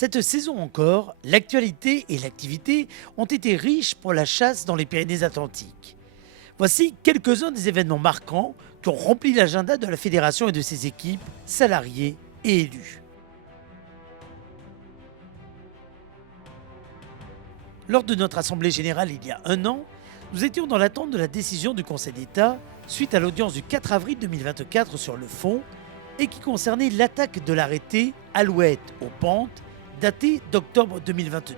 Cette saison encore, l'actualité et l'activité ont été riches pour la chasse dans les Pyrénées-Atlantiques. Voici quelques-uns des événements marquants qui ont rempli l'agenda de la fédération et de ses équipes, salariés et élus. Lors de notre assemblée générale il y a un an, nous étions dans l'attente de la décision du Conseil d'État suite à l'audience du 4 avril 2024 sur le fond et qui concernait l'attaque de l'arrêté Alouette aux Pentes daté d'octobre 2022.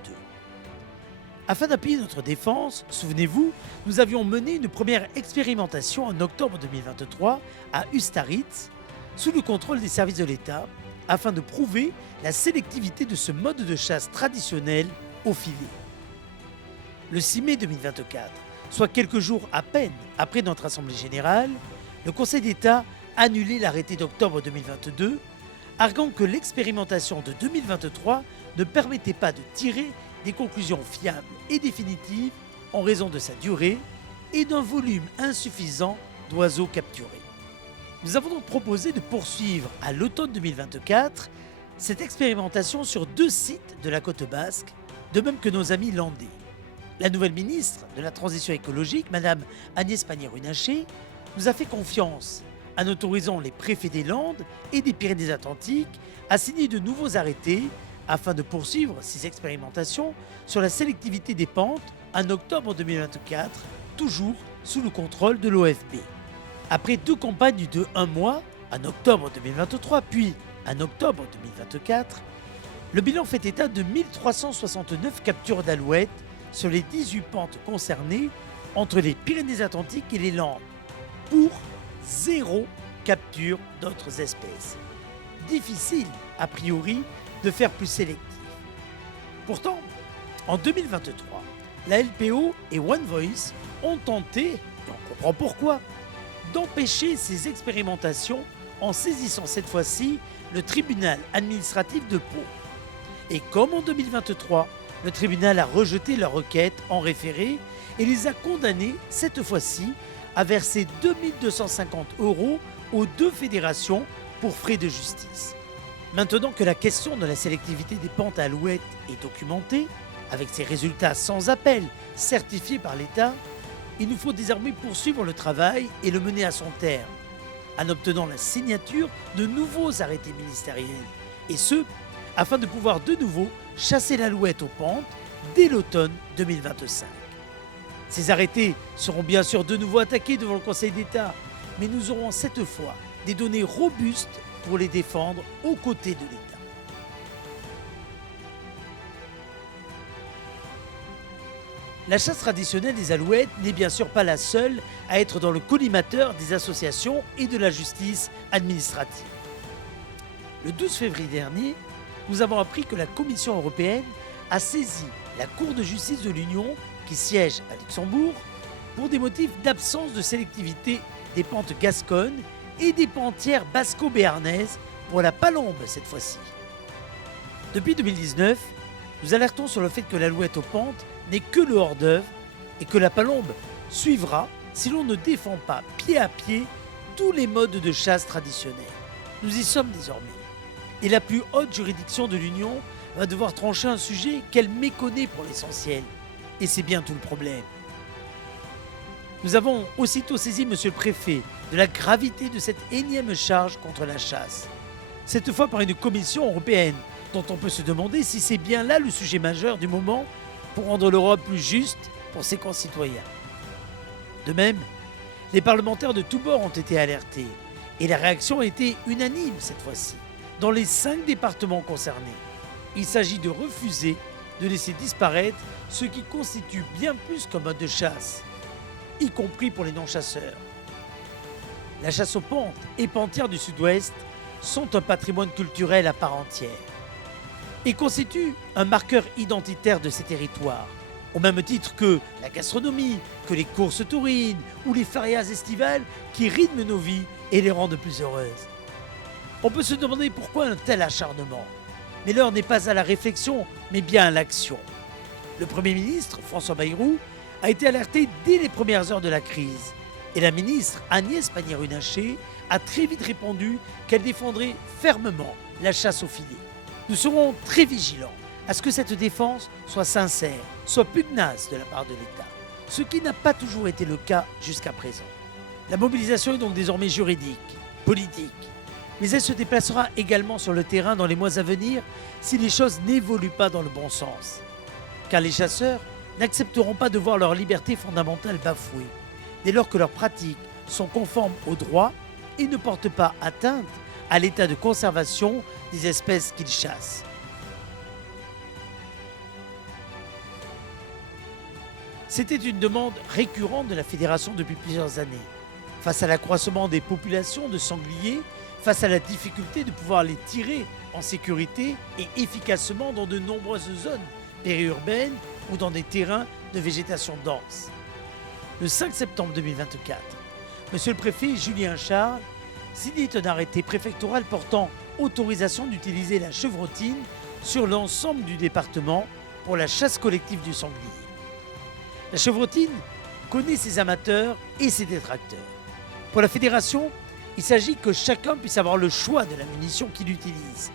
Afin d'appuyer notre défense, souvenez-vous, nous avions mené une première expérimentation en octobre 2023 à Ustaritz, sous le contrôle des services de l'État, afin de prouver la sélectivité de ce mode de chasse traditionnel au filet. Le 6 mai 2024, soit quelques jours à peine après notre Assemblée générale, le Conseil d'État a annulé l'arrêté d'octobre 2022, arguant que l'expérimentation de 2023 ne permettait pas de tirer des conclusions fiables et définitives en raison de sa durée et d'un volume insuffisant d'oiseaux capturés. Nous avons donc proposé de poursuivre à l'automne 2024 cette expérimentation sur 2 sites de la côte basque, de même que nos amis landais. La nouvelle ministre de la Transition écologique, Madame Agnès Pannier-Runacher, nous a fait confiance en autorisant les préfets des Landes et des Pyrénées-Atlantiques à signer de nouveaux arrêtés afin de poursuivre ces expérimentations sur la sélectivité des pentes en octobre 2024, toujours sous le contrôle de l'OFB. Après 2 campagnes de 1 mois, en octobre 2023 puis en octobre 2024, le bilan fait état de 1369 captures d'alouettes sur les 18 pentes concernées entre les Pyrénées-Atlantiques et les Landes, pour 0 capture d'autres espèces. Difficile, a priori, de faire plus sélectif. Pourtant, en 2023, la LPO et One Voice ont tenté, et on comprend pourquoi, d'empêcher ces expérimentations en saisissant cette fois-ci le tribunal administratif de Pau. Et comme en 2023, le tribunal a rejeté leur requête en référé et les a condamnés, cette fois-ci, à verser 2 250 € aux 2 fédérations pour frais de justice. Maintenant que la question de la sélectivité des pentes à alouettes est documentée, avec ses résultats sans appel certifiés par l'État, il nous faut désormais poursuivre le travail et le mener à son terme, en obtenant la signature de nouveaux arrêtés ministériels, et ce, afin de pouvoir de nouveau chasser l'alouette aux pentes dès l'automne 2025. Ces arrêtés seront bien sûr de nouveau attaqués devant le Conseil d'État, mais nous aurons cette fois des données robustes pour les défendre aux côtés de l'État. La chasse traditionnelle des alouettes n'est bien sûr pas la seule à être dans le collimateur des associations et de la justice administrative. Le 12 février dernier, nous avons appris que la Commission européenne a saisi la Cour de justice de l'Union, qui siège à Luxembourg, pour des motifs d'absence de sélectivité des pentes gasconnes et des pantières basco-béarnaises pour la palombe cette fois-ci. Depuis 2019, nous alertons sur le fait que l'alouette aux pentes n'est que le hors-d'œuvre et que la palombe suivra si l'on ne défend pas pied à pied tous les modes de chasse traditionnels. Nous y sommes désormais. Et la plus haute juridiction de l'Union va devoir trancher un sujet qu'elle méconnaît pour l'essentiel. Et c'est bien tout le problème. Nous avons aussitôt saisi Monsieur le Préfet de la gravité de cette énième charge contre la chasse. Cette fois par une commission européenne, dont on peut se demander si c'est bien là le sujet majeur du moment pour rendre l'Europe plus juste pour ses concitoyens. De même, les parlementaires de tous bords ont été alertés, et la réaction a été unanime cette fois-ci, dans les 5 départements concernés. Il s'agit de refuser de laisser disparaître ce qui constitue bien plus qu'un mode de chasse, y compris pour les non-chasseurs. La chasse aux pentes et pantières du Sud-Ouest sont un patrimoine culturel à part entière et constituent un marqueur identitaire de ces territoires, au même titre que la gastronomie, que les courses taurines ou les férias estivales qui rythment nos vies et les rendent plus heureuses. On peut se demander pourquoi un tel acharnement, mais l'heure n'est pas à la réflexion, mais bien à l'action. Le Premier ministre, François Bayrou, a été alerté dès les premières heures de la crise, et la ministre Agnès Pannier-Runacher a très vite répondu qu'elle défendrait fermement la chasse au filet. Nous serons très vigilants à ce que cette défense soit sincère, soit pugnace de la part de l'État, ce qui n'a pas toujours été le cas jusqu'à présent. La mobilisation est donc désormais juridique, politique, mais elle se déplacera également sur le terrain dans les mois à venir si les choses n'évoluent pas dans le bon sens. Car les chasseurs n'accepteront pas de voir leur liberté fondamentale bafouée, dès lors que leurs pratiques sont conformes au droit et ne portent pas atteinte à l'état de conservation des espèces qu'ils chassent. C'était une demande récurrente de la Fédération depuis plusieurs années. Face à l'accroissement des populations de sangliers, face à la difficulté de pouvoir les tirer en sécurité et efficacement dans de nombreuses zones périurbaines ou dans des terrains de végétation dense. Le 5 septembre 2024, Monsieur le préfet Julien Charles signait un arrêté préfectoral portant autorisation d'utiliser la chevrotine sur l'ensemble du département pour la chasse collective du sanglier. La chevrotine connaît ses amateurs et ses détracteurs. Pour la fédération, il s'agit que chacun puisse avoir le choix de la munition qu'il utilise.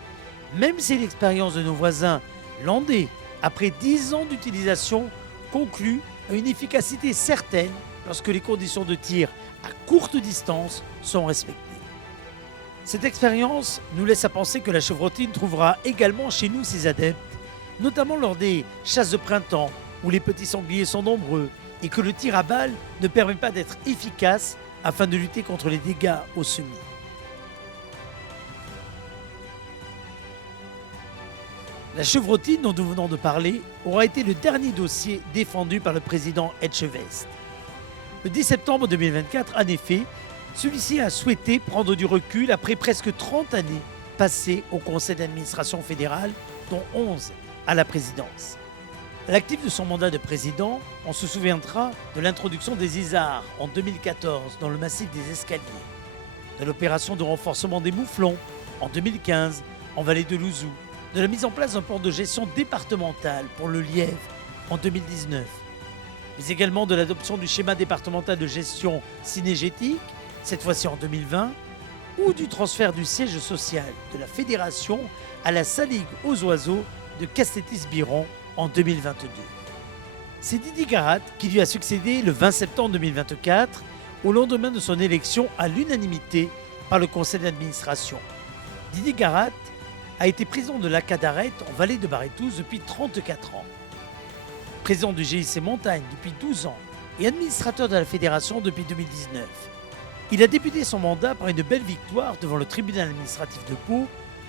Même si l'expérience de nos voisins landais, après 10 ans d'utilisation, conclut à une efficacité certaine lorsque les conditions de tir à courte distance sont respectées. Cette expérience nous laisse à penser que la chevrotine trouvera également chez nous ses adeptes, notamment lors des chasses de printemps où les petits sangliers sont nombreux et que le tir à balle ne permet pas d'être efficace afin de lutter contre les dégâts au semis. La chevrotine dont nous venons de parler aura été le dernier dossier défendu par le président Etchevest. Le 10 septembre 2024, en effet, celui-ci a souhaité prendre du recul après presque 30 années passées au conseil d'administration fédéral, dont 11 à la présidence. À l'actif de son mandat de président, on se souviendra de l'introduction des isards en 2014 dans le massif des Escaliers, de l'opération de renforcement des mouflons en 2015 en vallée de l'Ouzou, de la mise en place d'un plan de gestion départemental pour le lièvre en 2019, mais également de l'adoption du schéma départemental de gestion cynégétique, cette fois-ci en 2020, ou du transfert du siège social de la fédération à la Saligue aux oiseaux de Castétis-Biron en 2022. C'est Didier Garat qui lui a succédé le 20 septembre 2024, au lendemain de son élection à l'unanimité par le conseil d'administration. Didier Garat a été président de l'ACADARET en vallée de Barétouze depuis 34 ans, président du GIC Montagne depuis 12 ans et administrateur de la fédération depuis 2019. Il a débuté son mandat par une belle victoire devant le tribunal administratif de Pau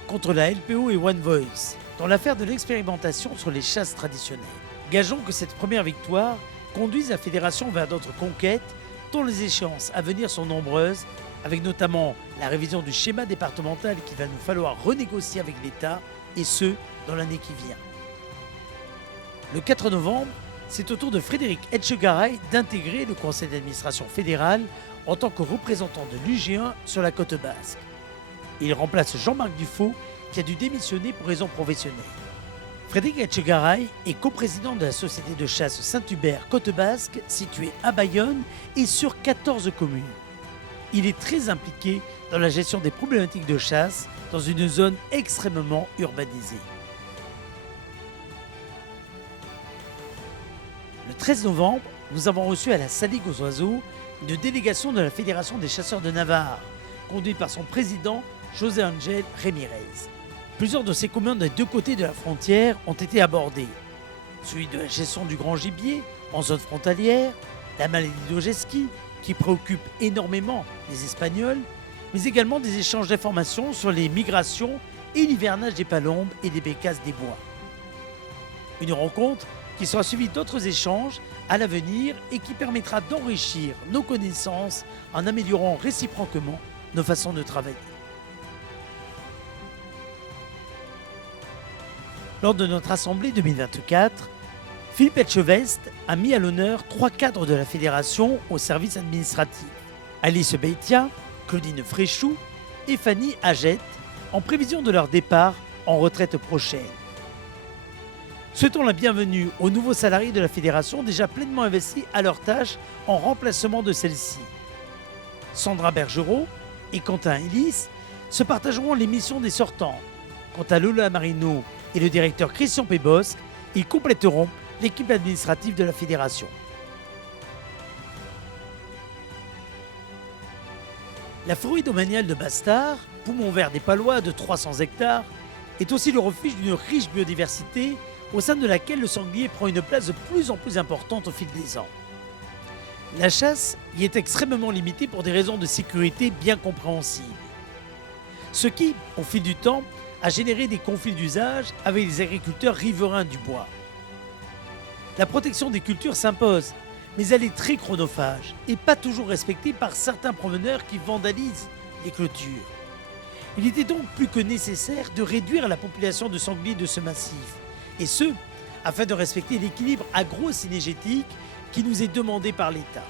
contre la LPO et One Voice dans l'affaire de l'expérimentation sur les chasses traditionnelles. Gageons que cette première victoire conduise la fédération vers d'autres conquêtes dont les échéances à venir sont nombreuses, avec notamment la révision du schéma départemental qu'il va nous falloir renégocier avec l'État, et ce, dans l'année qui vient. Le 4 novembre, c'est au tour de Frédéric Etchegaray d'intégrer le conseil d'administration fédéral en tant que représentant de l'UG1 sur la côte basque. Il remplace Jean-Marc Dufaux qui a dû démissionner pour raisons professionnelles. Frédéric Etchegaray est coprésident de la société de chasse Saint-Hubert Côte Basque située à Bayonne et sur 14 communes. Il est très impliqué dans la gestion des problématiques de chasse dans une zone extrêmement urbanisée. Le 13 novembre, nous avons reçu à la Saligue aux oiseaux une délégation de la Fédération des chasseurs de Navarre, conduite par son président José Ángel Ramírez. Plusieurs de ces communes des deux côtés de la frontière ont été abordés. Celui de la gestion du grand gibier en zone frontalière, la maladie d'Ogeski qui préoccupe énormément les Espagnols, mais également des échanges d'informations sur les migrations et l'hivernage des palombes et des bécasses des bois. Une rencontre qui sera suivie d'autres échanges à l'avenir et qui permettra d'enrichir nos connaissances en améliorant réciproquement nos façons de travailler. Lors de notre assemblée 2024, Philippe Etchevest a mis à l'honneur 3 cadres de la fédération au service administratif. Alice Beitia, Claudine Fréchou et Fanny Agette, en prévision de leur départ en retraite prochaine. Souhaitons la bienvenue aux nouveaux salariés de la fédération déjà pleinement investis à leurs tâches en remplacement de celles-ci. Sandra Bergerot et Quentin Ellis se partageront les missions des sortants, Quant à Lola Marino et le directeur Christian Pébosque, ils compléteront l'équipe administrative de la fédération. La forêt domaniale de Bastard, poumon vert des Palois de 300 hectares, est aussi le refuge d'une riche biodiversité au sein de laquelle le sanglier prend une place de plus en plus importante au fil des ans. La chasse y est extrêmement limitée pour des raisons de sécurité bien compréhensibles. Ce qui, au fil du temps, a généré des conflits d'usage avec les agriculteurs riverains du bois. La protection des cultures s'impose, mais elle est très chronophage et pas toujours respectée par certains promeneurs qui vandalisent les clôtures. Il était donc plus que nécessaire de réduire la population de sangliers de ce massif, et ce, afin de respecter l'équilibre agro-cynégétique qui nous est demandé par l'État.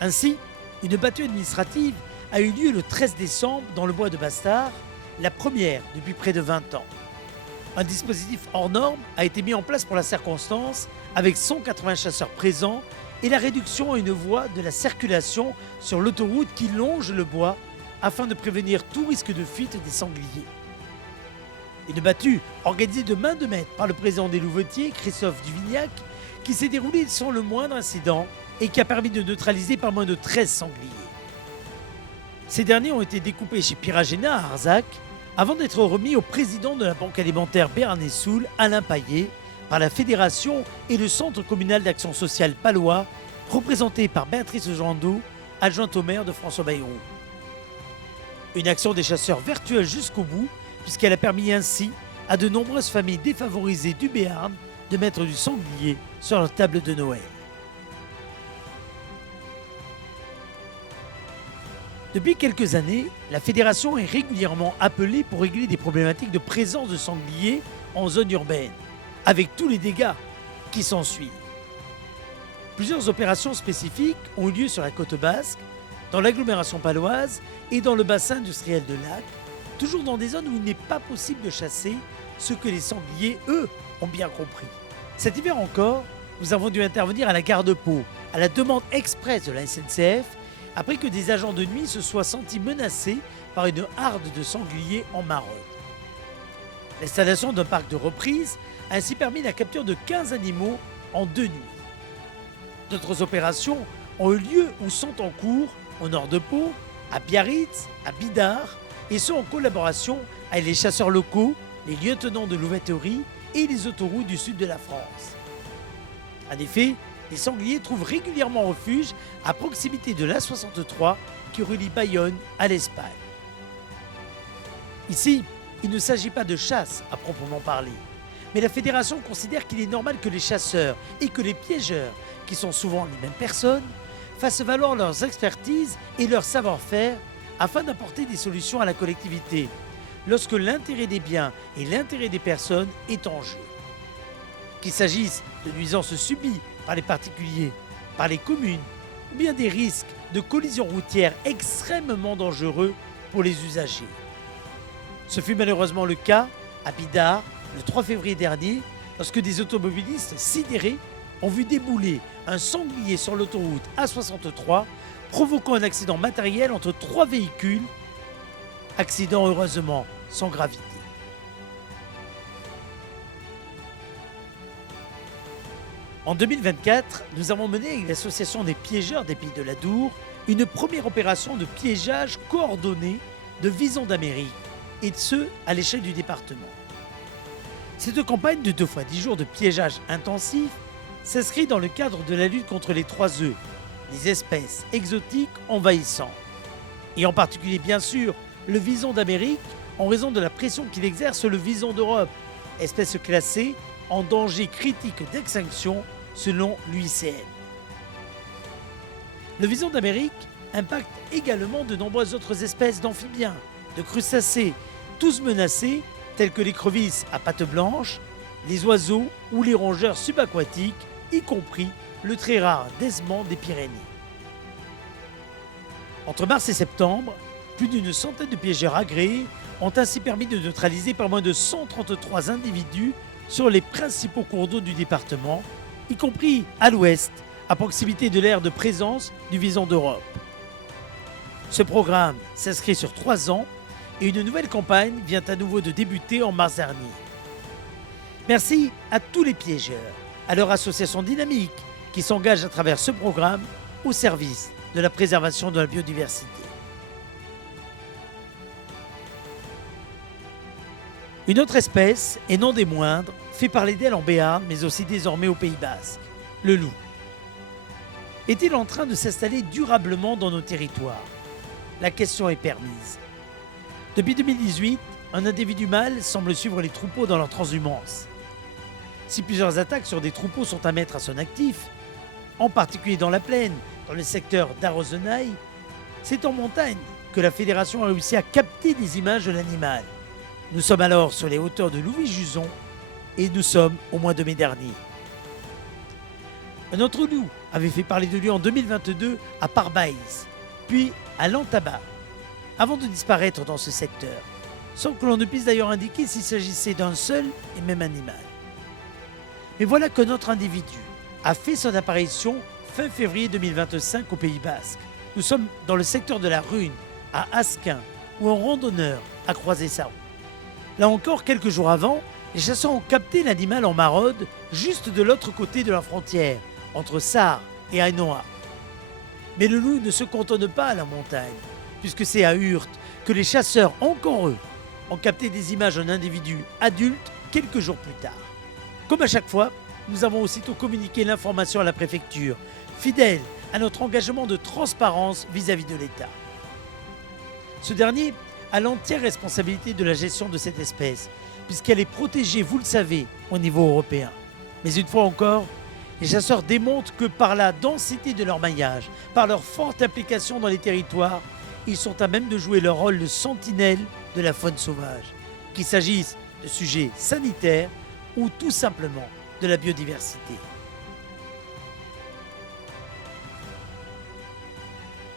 Ainsi, une battue administrative a eu lieu le 13 décembre dans le bois de Bastard, la première depuis près de 20 ans. Un dispositif hors norme a été mis en place pour la circonstance, avec 180 chasseurs présents et la réduction à une voie de la circulation sur l'autoroute qui longe le bois afin de prévenir tout risque de fuite des sangliers. Une battue organisée de main de maître par le président des Louvetiers, Christophe Duvignac, qui s'est déroulée sans le moindre incident et qui a permis de neutraliser pas moins de 13 sangliers. Ces derniers ont été découpés chez Piragena à Arzac avant d'être remis au président de la Banque alimentaire Béarn-et-Soul, Alain Paillet, par la Fédération et le Centre communal d'action sociale palois, représenté par Béatrice Jandot, adjointe au maire de François Bayrou. Une action des chasseurs vertueuse jusqu'au bout, puisqu'elle a permis ainsi à de nombreuses familles défavorisées du Béarn de mettre du sanglier sur leur table de Noël. Depuis quelques années, la fédération est régulièrement appelée pour régler des problématiques de présence de sangliers en zone urbaine, avec tous les dégâts qui s'ensuivent. Plusieurs opérations spécifiques ont eu lieu sur la côte basque, dans l'agglomération paloise et dans le bassin industriel de Lac, toujours dans des zones où il n'est pas possible de chasser, ce que les sangliers, eux, ont bien compris. Cet hiver encore, nous avons dû intervenir à la gare de Pau, à la demande express de la SNCF, après que des agents de nuit se soient sentis menacés par une harde de sangliers en maraude. L'installation d'un parc de reprise a ainsi permis la capture de 15 animaux en 2 nuits. D'autres opérations ont eu lieu ou sont en cours au nord de Pau, à Biarritz, à Bidart, et ce en collaboration avec les chasseurs locaux, les lieutenants de louveterie et les autoroutes du sud de la France. En effet, les sangliers trouvent régulièrement refuge à proximité de l'A63 qui relie Bayonne à l'Espagne. Ici, il ne s'agit pas de chasse à proprement parler, mais la fédération considère qu'il est normal que les chasseurs et que les piégeurs, qui sont souvent les mêmes personnes, fassent valoir leurs expertises et leur savoir-faire afin d'apporter des solutions à la collectivité, lorsque l'intérêt des biens et l'intérêt des personnes est en jeu. Qu'il s'agisse de nuisances subies par les particuliers, par les communes, ou bien des risques de collisions routières extrêmement dangereux pour les usagers. Ce fut malheureusement le cas à Bidart le 3 février dernier, lorsque des automobilistes sidérés ont vu débouler un sanglier sur l'autoroute A63, provoquant un accident matériel entre 3 véhicules, accident heureusement sans gravité. En 2024, nous avons mené avec l'association des piégeurs des Pays de la Dour une première opération de piégeage coordonné de visons d'Amérique, et ce, à l'échelle du département. Cette campagne de 2 fois 10 jours de piégeage intensif s'inscrit dans le cadre de la lutte contre les 3 E, les espèces exotiques envahissantes, et en particulier bien sûr le vison d'Amérique en raison de la pression qu'il exerce sur le vison d'Europe, espèce classée en danger critique d'extinction selon l'UICN. Le vison d'Amérique impacte également de nombreuses autres espèces d'amphibiens, de crustacés, tous menacés, tels que les crevisses à pattes blanches, les oiseaux ou les rongeurs subaquatiques, y compris le très rare desman des Pyrénées. Entre mars et septembre, plus d'une centaine de piégeurs agréés ont ainsi permis de neutraliser pas moins de 133 individus sur les principaux cours d'eau du département, y compris à l'ouest, à proximité de l'aire de présence du vison d'Europe. Ce programme s'inscrit sur 3 ans et une nouvelle campagne vient à nouveau de débuter en mars dernier. Merci à tous les piégeurs, à leur association dynamique qui s'engage à travers ce programme au service de la préservation de la biodiversité. Une autre espèce, et non des moindres, fait parler d'elle en Béarn, mais aussi désormais au Pays Basque, le loup. Est-il en train de s'installer durablement dans nos territoires? La question est permise. Depuis 2018, un individu mâle semble suivre les troupeaux dans leur transhumance. Si plusieurs attaques sur des troupeaux sont à mettre à son actif, en particulier dans la plaine, dans le secteur d'Arozenaï, c'est en montagne que la fédération a réussi à capter des images de l'animal. Nous sommes alors sur les hauteurs de Louis-Juson et nous sommes au mois de mai dernier. Un autre loup avait fait parler de lui en 2022 à Parbaïs, puis à Lantaba, avant de disparaître dans ce secteur, sans que l'on ne puisse d'ailleurs indiquer s'il s'agissait d'un seul et même animal. Mais voilà que notre individu a fait son apparition fin février 2025 au Pays Basque. Nous sommes dans le secteur de la Rune, à Asquin, où un randonneur a croisé sa route. Là encore, quelques jours avant, les chasseurs ont capté l'animal en maraude juste de l'autre côté de la frontière, entre Sarre et Ainoa. Mais le loup ne se cantonne pas à la montagne, puisque c'est à Hurte que les chasseurs, encore eux, ont capté des images d'un individu adulte quelques jours plus tard. Comme à chaque fois, nous avons aussitôt communiqué l'information à la préfecture, fidèle à notre engagement de transparence vis-à-vis de l'État. Ce dernier a l'entière responsabilité de la gestion de cette espèce, puisqu'elle est protégée, vous le savez, au niveau européen. Mais une fois encore, les chasseurs démontrent que par la densité de leur maillage, par leur forte implication dans les territoires, ils sont à même de jouer leur rôle de sentinelle de la faune sauvage, qu'il s'agisse de sujets sanitaires ou tout simplement de la biodiversité.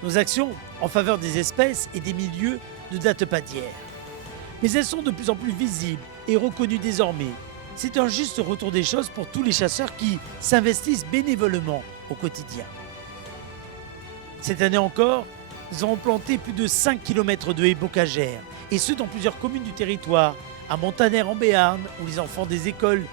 Nos actions en faveur des espèces et des milieux ne datent pas d'hier, mais elles sont de plus en plus visibles et reconnues désormais. C'est un juste retour des choses pour tous les chasseurs qui s'investissent bénévolement au quotidien. Cette année encore, nous avons planté plus de 5 km de haies bocagères, et ce dans plusieurs communes du territoire, à Montaner en Béarn, où les enfants des écoles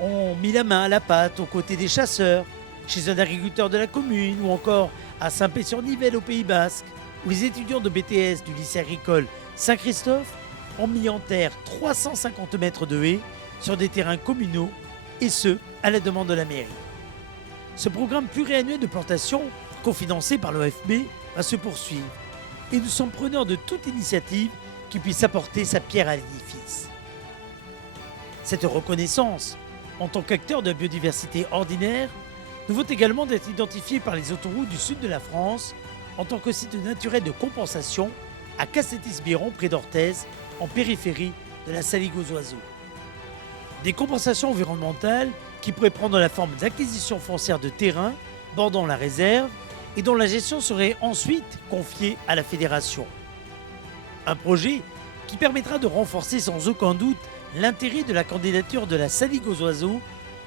ont mis la main à la pâte aux côtés des chasseurs, chez un agriculteur de la commune, ou encore à Saint-Pé-sur-Nivelle au Pays Basque, où les étudiants de BTS du lycée agricole Saint-Christophe ont mis en terre 350 mètres de haies sur des terrains communaux, et ce, à la demande de la mairie. Ce programme pluriannuel de plantation, cofinancé par l'OFB, va se poursuivre, et nous sommes preneurs de toute initiative qui puisse apporter sa pierre à l'édifice. Cette reconnaissance, en tant qu'acteur de la biodiversité ordinaire, nous vaut également d'être identifiés par les autoroutes du sud de la France en tant que site naturel de compensation à Castétis-Biron près d'Orthez, en périphérie de la Saligue aux oiseaux. Des compensations environnementales qui pourraient prendre la forme d'acquisitions foncières de terrain bordant la réserve et dont la gestion serait ensuite confiée à la fédération. Un projet qui permettra de renforcer sans aucun doute l'intérêt de la candidature de la Saligue aux oiseaux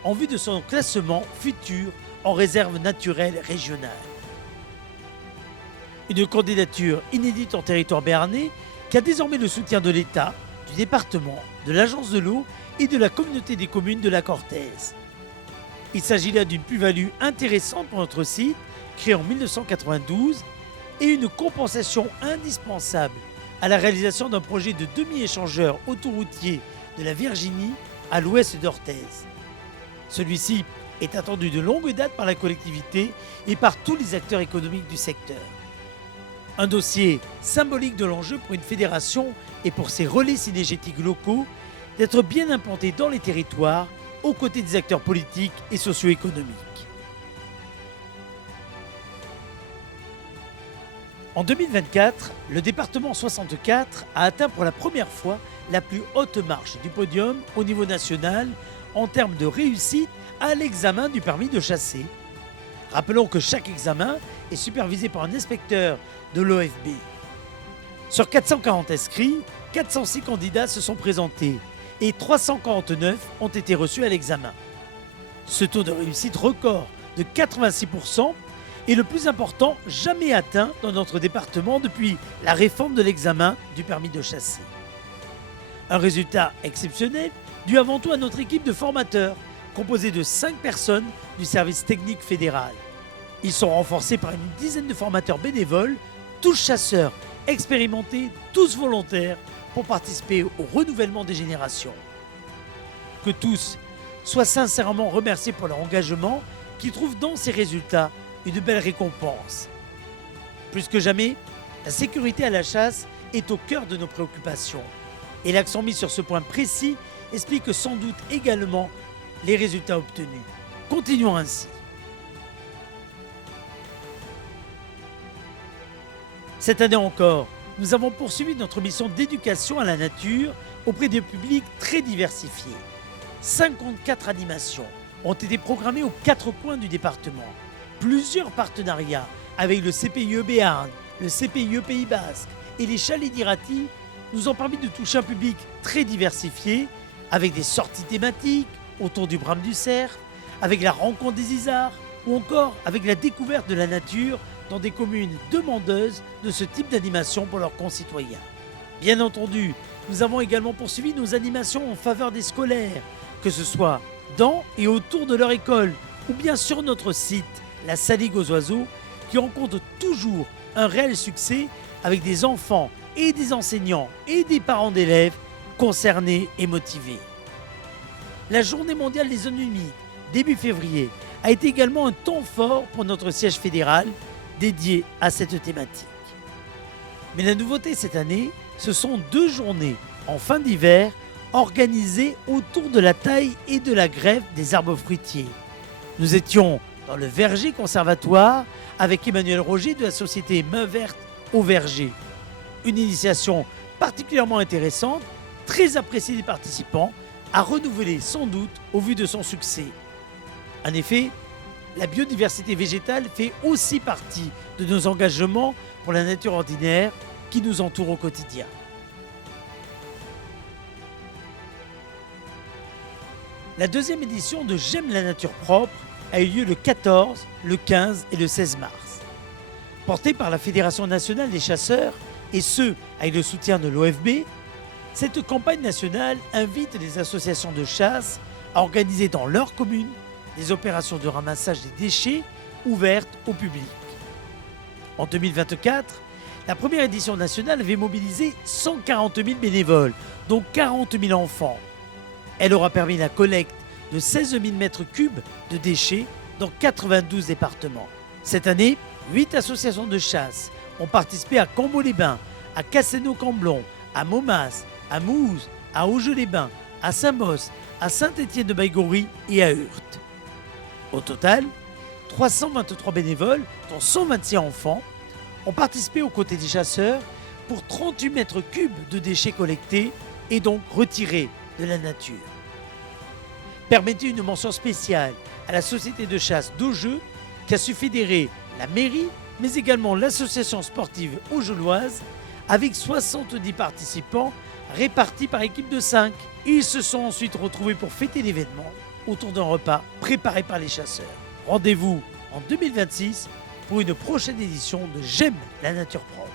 en vue de son classement futur en réserve naturelle régionale. Une candidature inédite en territoire béarnais qui a désormais le soutien de l'État, du département, de l'Agence de l'eau et de la communauté des communes de la Cortèze. Il s'agit là d'une plus-value intéressante pour notre site, créé en 1992, et une compensation indispensable à la réalisation d'un projet de demi-échangeur autoroutier de la Virginie à l'ouest d'Orthez. Celui-ci est attendu de longue date par la collectivité et par tous les acteurs économiques du secteur. Un dossier symbolique de l'enjeu pour une fédération et pour ses relais synergétiques locaux d'être bien implantés dans les territoires aux côtés des acteurs politiques et socio-économiques. En 2024, le département 64 a atteint pour la première fois la plus haute marche du podium au niveau national en termes de réussite à l'examen du permis de chasser. Rappelons que chaque examen est supervisé par un inspecteur de l'OFB. Sur 440 inscrits, 406 candidats se sont présentés et 349 ont été reçus à l'examen. Ce taux de réussite record de 86% est le plus important jamais atteint dans notre département depuis la réforme de l'examen du permis de chasser. Un résultat exceptionnel dû avant tout à notre équipe de formateurs, composée de 5 personnes du service technique fédéral. Ils sont renforcés par une dizaine de formateurs bénévoles, tous chasseurs, expérimentés, tous volontaires, pour participer au renouvellement des générations. Que tous soient sincèrement remerciés pour leur engagement, qui trouvent dans ces résultats une belle récompense. Plus que jamais, la sécurité à la chasse est au cœur de nos préoccupations. Et l'accent mis sur ce point précis explique sans doute également les résultats obtenus. Continuons ainsi. Cette année encore, nous avons poursuivi notre mission d'éducation à la nature auprès d'un public très diversifié. 54 animations ont été programmées aux 4 coins du département. Plusieurs partenariats avec le CPIE Béarn, le CPIE Pays Basque et les chalets d'Irati nous ont permis de toucher un public très diversifié avec des sorties thématiques autour du brame du cerf, avec la rencontre des isards ou encore avec la découverte de la nature dans des communes demandeuses de ce type d'animation pour leurs concitoyens. Bien entendu, nous avons également poursuivi nos animations en faveur des scolaires, que ce soit dans et autour de leur école ou bien sur notre site, la Saligue aux oiseaux, qui rencontre toujours un réel succès avec des enfants et des enseignants et des parents d'élèves concernés et motivés. La Journée mondiale des zones humides, début février, a été également un temps fort pour notre siège fédéral dédié à cette thématique. Mais la nouveauté cette année, ce sont 2 journées en fin d'hiver organisées autour de la taille et de la greffe des arbres fruitiers. Nous étions dans le verger conservatoire avec Emmanuel Roger de la société Main Verte au Verger. Une initiation particulièrement intéressante, très appréciée des participants, à renouveler sans doute au vu de son succès. En effet, la biodiversité végétale fait aussi partie de nos engagements pour la nature ordinaire qui nous entoure au quotidien. La 2e édition de J'aime la nature propre a eu lieu le 14, le 15 et le 16 mars. Portée par la Fédération nationale des chasseurs, et ce, avec le soutien de l'OFB, cette campagne nationale invite les associations de chasse à organiser dans leur commune des opérations de ramassage des déchets ouvertes au public. En 2024, la première édition nationale avait mobilisé 140 000 bénévoles, dont 40 000 enfants. Elle aura permis la collecte de 16 000 mètres cubes de déchets dans 92 départements. Cette année, 8 associations de chasse ont participé à Cambo-les-Bains, à Casséno-Camblon, à Momas, à Mouze, à Augeot-les-Bains, à Saint-Mosse, à Saint-Étienne-de-Baïgorry et à Hurte. Au total, 323 bénévoles, dont 126 enfants, ont participé aux côtés des chasseurs pour 38 mètres cubes de déchets collectés et donc retirés de la nature. Permettez une mention spéciale à la société de chasse d'Augeot qui a su fédérer la mairie, mais également l'association sportive augeloise avec 70 participants répartis par équipe de 5. Ils se sont ensuite retrouvés pour fêter l'événement autour d'un repas préparé par les chasseurs. Rendez-vous en 2026 pour une prochaine édition de J'aime la nature propre.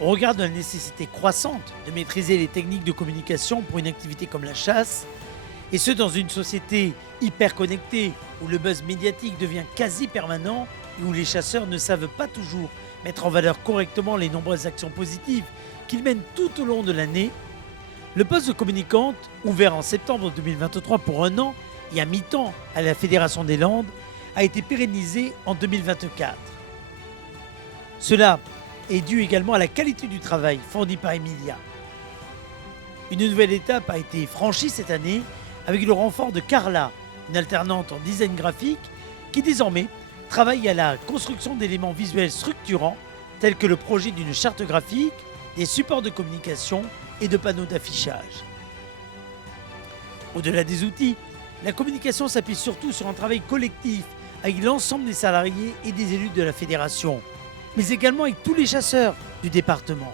Au regard de la nécessité croissante de maîtriser les techniques de communication pour une activité comme la chasse, et ce dans une société hyper connectée où le buzz médiatique devient quasi permanent et où les chasseurs ne savent pas toujours mettre en valeur correctement les nombreuses actions positives qu'ils mènent tout au long de l'année, le poste de communicante, ouvert en septembre 2023 pour 1 an et à mi-temps à la Fédération des Landes, a été pérennisé en 2024. Cela est dû également à la qualité du travail fourni par Emilia. Une nouvelle étape a été franchie cette année avec le renfort de Carla, une alternante en design graphique qui désormais travaille à la construction d'éléments visuels structurants tels que le projet d'une charte graphique, des supports de communication et de panneaux d'affichage. Au-delà des outils, la communication s'appuie surtout sur un travail collectif avec l'ensemble des salariés et des élus de la fédération, mais également avec tous les chasseurs du département.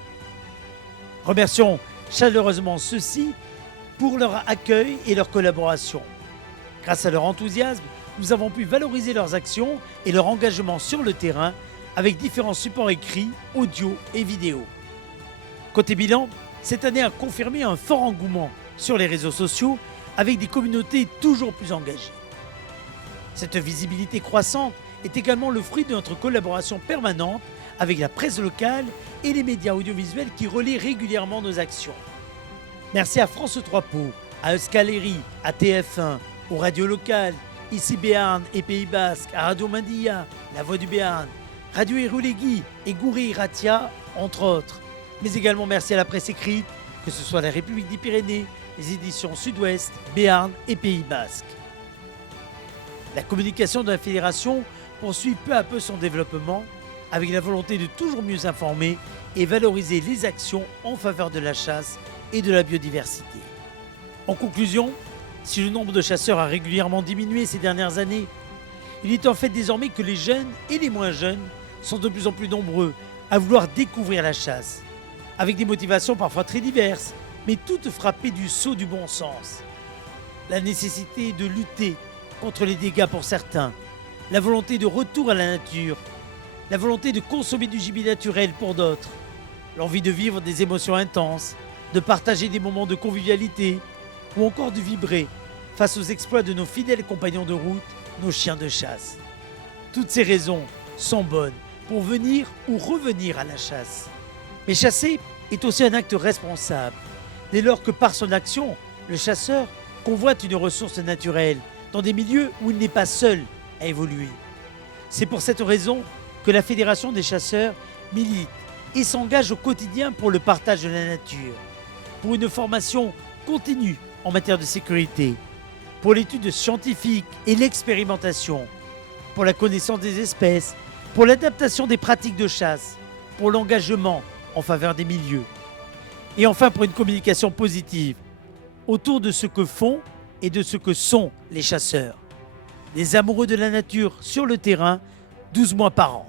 Remercions chaleureusement ceux-ci pour leur accueil et leur collaboration. Grâce à leur enthousiasme, nous avons pu valoriser leurs actions et leur engagement sur le terrain avec différents supports écrits, audio et vidéo. Côté bilan, cette année a confirmé un fort engouement sur les réseaux sociaux avec des communautés toujours plus engagées. Cette visibilité croissante est également le fruit de notre collaboration permanente avec la presse locale et les médias audiovisuels qui relaient régulièrement nos actions. Merci à France 3 Pau, à Euskaleri, à TF1, aux radios locales, ici Béarn et Pays Basque, à Radio Mandilla, La Voix du Béarn, Radio Irulegui et Gouré Ratia, entre autres. Mais également merci à la presse écrite, que ce soit la République des Pyrénées, les éditions Sud-Ouest, Béarn et Pays Basque. La communication de la fédération poursuit peu à peu son développement avec la volonté de toujours mieux informer et valoriser les actions en faveur de la chasse et de la biodiversité. En conclusion, si le nombre de chasseurs a régulièrement diminué ces dernières années, il est en fait désormais que les jeunes et les moins jeunes sont de plus en plus nombreux à vouloir découvrir la chasse, avec des motivations parfois très diverses, mais toutes frappées du sceau du bon sens. La nécessité de lutter contre les dégâts pour certains, la volonté de retour à la nature, la volonté de consommer du gibier naturel pour d'autres, l'envie de vivre des émotions intenses, de partager des moments de convivialité ou encore de vibrer face aux exploits de nos fidèles compagnons de route, nos chiens de chasse. Toutes ces raisons sont bonnes pour venir ou revenir à la chasse. Mais chasser est aussi un acte responsable, dès lors que par son action, le chasseur convoite une ressource naturelle dans des milieux où il n'est pas seul à évoluer. C'est pour cette raison que la Fédération des chasseurs milite et s'engage au quotidien pour le partage de la nature, pour une formation continue en matière de sécurité, pour l'étude scientifique et l'expérimentation, pour la connaissance des espèces, pour l'adaptation des pratiques de chasse, pour l'engagement en faveur des milieux, et enfin pour une communication positive autour de ce que font et de ce que sont les chasseurs, des amoureux de la nature sur le terrain 12 mois par an.